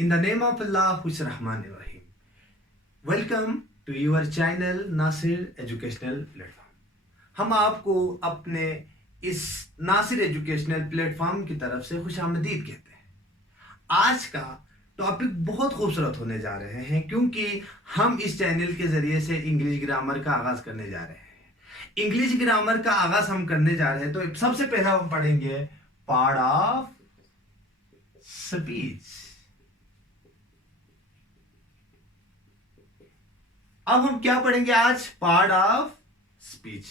In the name of Allah, who is Rahman Rahim. Welcome to your channel Nasir educational platform. हम आपको अपने इस Nasir educational platform की तरफ से खुशामदीद कहते हैं। आज का टॉपिक बहुत खूबसूरत होने जा रहे हैं क्योंकि हम इस चैनल के ज़रिए से इंग्लिश ग्रामर का आगाज़ करने जा रहे हैं। इंग्लिश ग्रामर का आगाज़ हम करने जा रहे हैं तो सबसे पहला हम पढ़ेंगे पार्ट ऑफ स्पीच। अब हम क्या पढ़ेंगे आज? Part of speech.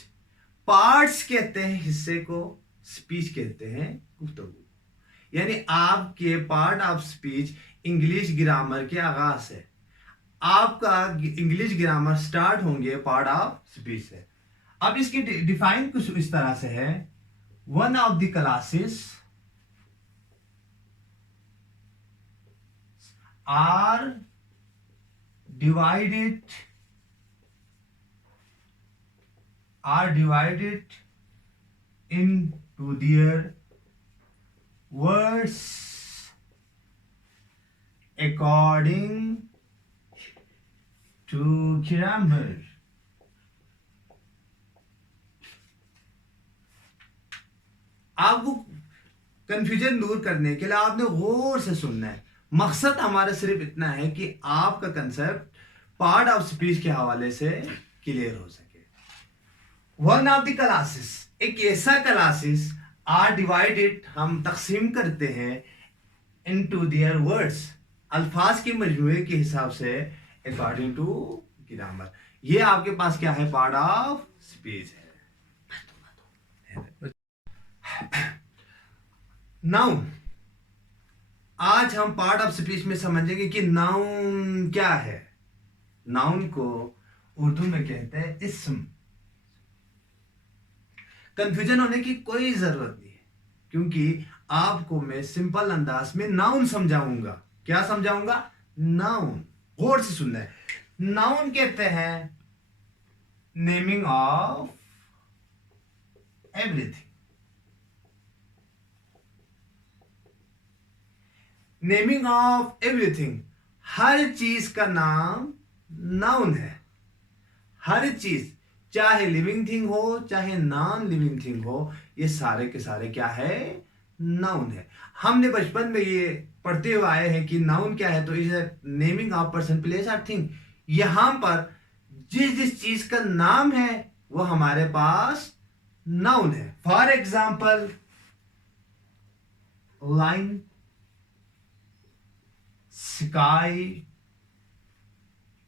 पार्ट्स कहते हैं हिस्से को, स्पीच कहते हैं गुफ्तगू। यानी आपके part of speech English grammar के आगाज है। आपका इंग्लिश ग्रामर स्टार्ट होंगे पार्ट ऑफ स्पीच से। अब इसकी डिफाइन कुछ इस तरह से है, one of the classes are divided into their words according to grammar. आपको कंफ्यूजन दूर करने के लिए आपने गौर से सुनना है। मकसद हमारा सिर्फ इतना है कि आपका कंसेप्ट पार्ट ऑफ स्पीच के हवाले से क्लियर हो सके। वन ऑफ द क्लासेस, एक ऐसा क्लासेस आर डिवाइडेड, हम तकसीम करते हैं, इनटू देयर वर्ड्स, अल्फाज के मजमूए के हिसाब से, अकॉर्डिंग टू ग्रामर। ये आपके पास क्या है? पार्ट ऑफ स्पीच है। नाउन, आज हम पार्ट ऑफ स्पीच में समझेंगे कि नाउन क्या है। नाउन को उर्दू में कहते हैं इस्म। कंफ्यूजन होने की कोई जरूरत नहीं है क्योंकि आपको मैं सिंपल अंदाज में नाउन समझाऊंगा। क्या समझाऊंगा? नाउन। गौर से सुनना है। नाउन कहते हैं naming of everything. Naming of everything, हर चीज का नाम नाउन है। हर चीज, चाहे लिविंग थिंग हो चाहे नॉन लिविंग थिंग हो, ये सारे के सारे क्या है? नाउन है। हमने बचपन में ये पढ़ते हुए आए हैं कि नाउन क्या है, तो is naming of person, place और थिंग। यहां पर जिस जिस चीज का नाम है वो हमारे पास नाउन है। For example, line, sky,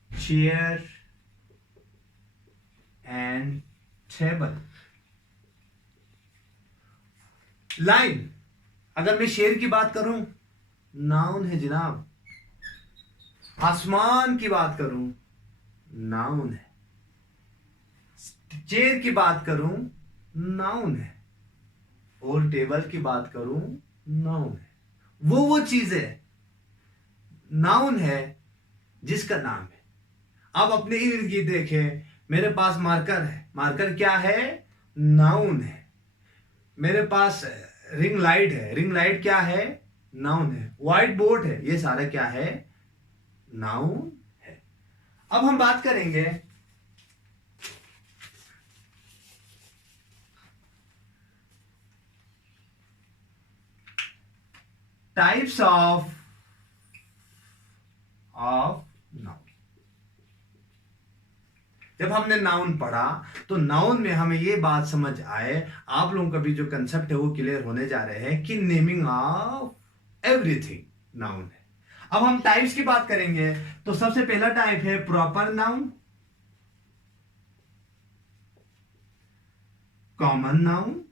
chair and table. Line, अगर मैं शेर की बात करूं, नाउन है जनाब। आसमान की बात करूं, नाउन है। चेयर की बात करूं, नाउन है। और टेबल की बात करूं, नाउन है। वो चीज है, नाउन है जिसका नाम है। अब अपने इर्द गिर्द देखें, मेरे पास मार्कर है। मार्कर क्या है? नाउन है। मेरे पास रिंग लाइट है। रिंग लाइट क्या है? नाउन है। व्हाइट बोर्ड है, ये सारा क्या है? नाउन है। अब हम बात करेंगे टाइप्स ऑफ नाउन। जब हमने नाउन पढ़ा तो नाउन में हमें ये बात समझ आए, आप लोगों का भी जो कंसेप्ट है वो क्लियर होने जा रहे हैं कि नेमिंग ऑफ एवरीथिंग नाउन है। अब हम टाइप्स की बात करेंगे तो सबसे पहला टाइप है proper noun, common noun,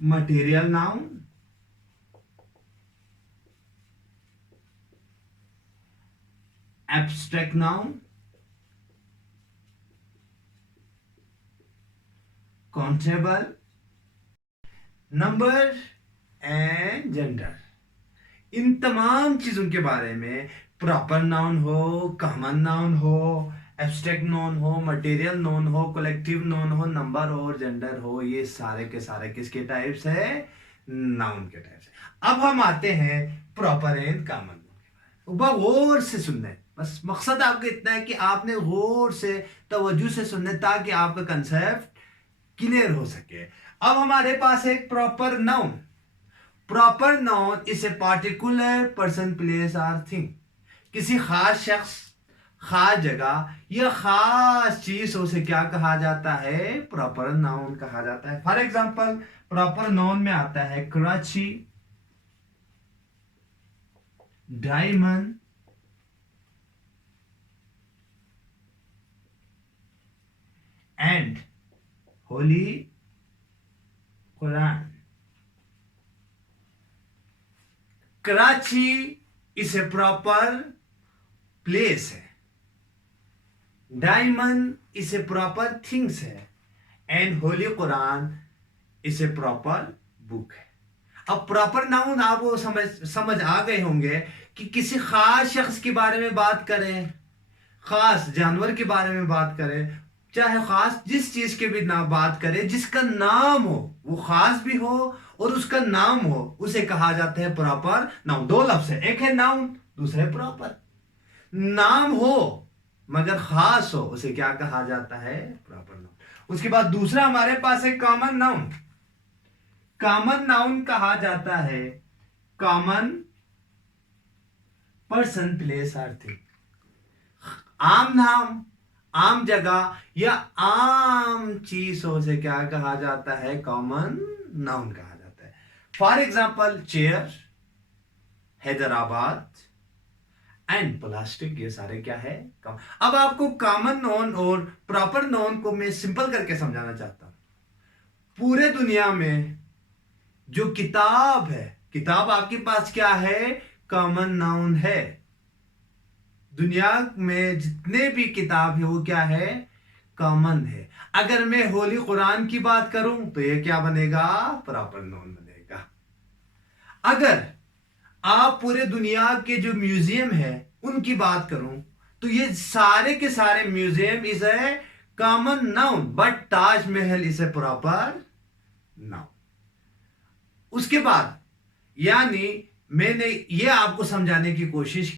material noun, abstract noun, countable, number and gender. इन तमाम चीजों के बारे में, प्रॉपर नाउन हो, कॉमन नाउन हो, एब्स्ट्रैक्ट नोन हो, मटेरियल नोन हो, कलेक्टिव नोन हो, नंबर और जेंडर हो, ये सारे के सारे किसके टाइप्स है? नाउन के टाइप्स है। अब हम आते हैं प्रॉपर एंड कॉमन नोन। गौर से सुनना है, बस मकसद आपका इतना है कि आपने गौर से तवज्जो से सुनना है ताकि आपका कंसेप्ट क्लियर हो सके। अब हमारे पास है एक proper noun. Proper noun is a particular person, place और थिंग। किसी खास शख्स, खास जगह या खास चीज उसे क्या कहा जाता है? प्रॉपर नाउन कहा जाता है। फॉर एग्जाम्पल प्रॉपर नाउन में आता है Karachi, diamond, and holy Quran. Karachi is a proper place है, diamond is a proper things है, and holy Quran is a proper book है। अब प्रॉपर नाउन आप वो समझ आ गए होंगे कि किसी खास शख्स के बारे में बात करें, खास जानवर के बारे में बात करें, चाहे खास जिस चीज के भी ना बात करें, जिसका नाम हो, वो खास भी हो और उसका नाम हो, उसे कहा जाता है प्रॉपर नाउन। दो लफ्ज है, एक है नाउन, दूसरा है प्रॉपर। नाम हो मगर खास हो, उसे क्या कहा जाता है? Proper noun. उसके बाद दूसरा हमारे पास है कॉमन नाउन। कॉमन नाउन कहा जाता है कॉमन पर्सन, प्लेस और थिंग। आम नाम, आम जगह या आम चीज हो, से क्या कहा जाता है? कॉमन नाउन कहा जाता है। For example chair, Hyderabad and plastic, ये सारे क्या है? अब आपको कॉमन नाउन और प्रॉपर नाउन को मैं सिंपल करके समझाना चाहता हूं। पूरे दुनिया में जो किताब है, किताब आपके पास क्या है? कॉमन नाउन है। दुनिया में जितने भी किताब है वो क्या है? कॉमन है। अगर मैं होली कुरान की बात करूं तो ये क्या बनेगा? प्रॉपर नाउन बनेगा। अगर आप पूरे दुनिया के जो म्यूजियम है उनकी बात करूं तो ये सारे के सारे museum is a common noun, but Taj Mahal is a proper noun. उसके बाद यानी मैंने ये आपको समझाने की कोशिश